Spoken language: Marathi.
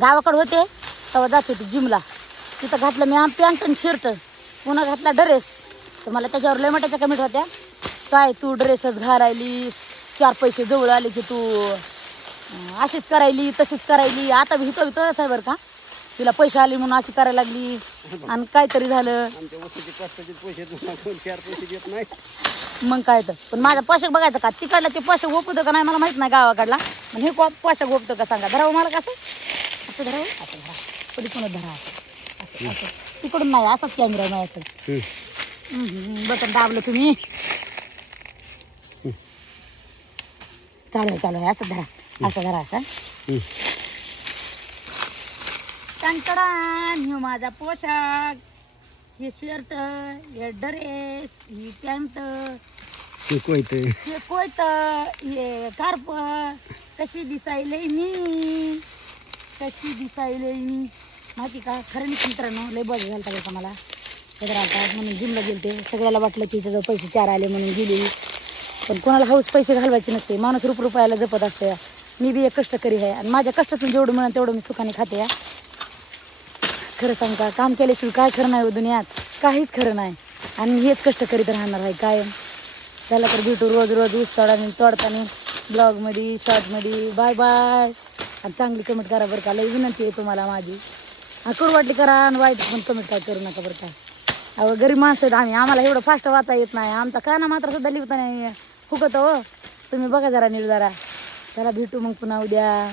गावाकडे होते तेव्हा जात होते जिमला. तिथं घातलं मी पॅन्ट आणि शर्ट, पुन्हा घातला ड्रेस, तर मला त्याच्यावर लय मोठ्याच्या कमेंट होत्या, काय तू ड्रेसच घालायली, 4 पैसे जवळ आले की तू अशीच करायली तशीच करायली. आता भी तसंच आहे बरं का, तिला पैसे आले म्हणून अशी करायला लागली आणि काहीतरी झालं. मग काय तर, पण माझा पोशाख बघायचा का, तिकडला ते पोशाख ओपतं का नाही मला माहित नाही गावाकडला, पण हे पोशाख ओपतं का सांगा. धरावं मला कसं, असं धरावं, असं धरा, कधी कोण धरा, असं असं तिकडून नाही, असाच कॅमेरा आहे माझ्याकडे. बटन दाबलं तुम्ही, चालू आहे असं धरा, असं धरा, असं टंकडान. हे माझा पोशाख, हे शर्ट, हे ड्रेस, ही पॅन्ट, हे कोयत, हे कार्प. कशी दिसायले मी, कशी दिसायले मी माहिती का. खरं नाही मित्रांनो, लय बस झालं का मला सगळं. आता म्हणून जिमला गेलते, सगळ्याला वाटलं की जवळ पैसे 4 आले म्हणून गेली, पण कोणाला हौस पैसे घालवायचे नसते. माणूस रुपयाला जपत असते. मी बी एक कष्टकरी आहे आणि माझ्या कष्टातून जेवढं मिळेल तेवढं मी सुखाने खाते या. खरं सांग का, काम केल्याशिवाय काय खरं नाही हो दुनियात, काहीच खरं नाही. आणि हेच कष्ट करीत राहणार आहे कायम. त्याला तर भेटू रोज रोज ऊस तोडताना ब्लॉगमध्ये, शॉर्टमध्ये. Bye bye. आणि चांगली कमेंट करा बरं का, लई विनंती आहे तुम्हाला माझी. करू वाटली करा आणि वाईट पण कमेंट काय करू नका बरं का. अहो गरीब माणसं आहेत आम्ही, आम्हाला एवढं फास्ट वाचा येत नाही. आमचा काना मात्र सुद्धा लिहिता नाही फुकत हो. तुम्ही बघा जरा नीट जरा. त्याला भेटू मग पुन्हा उद्या.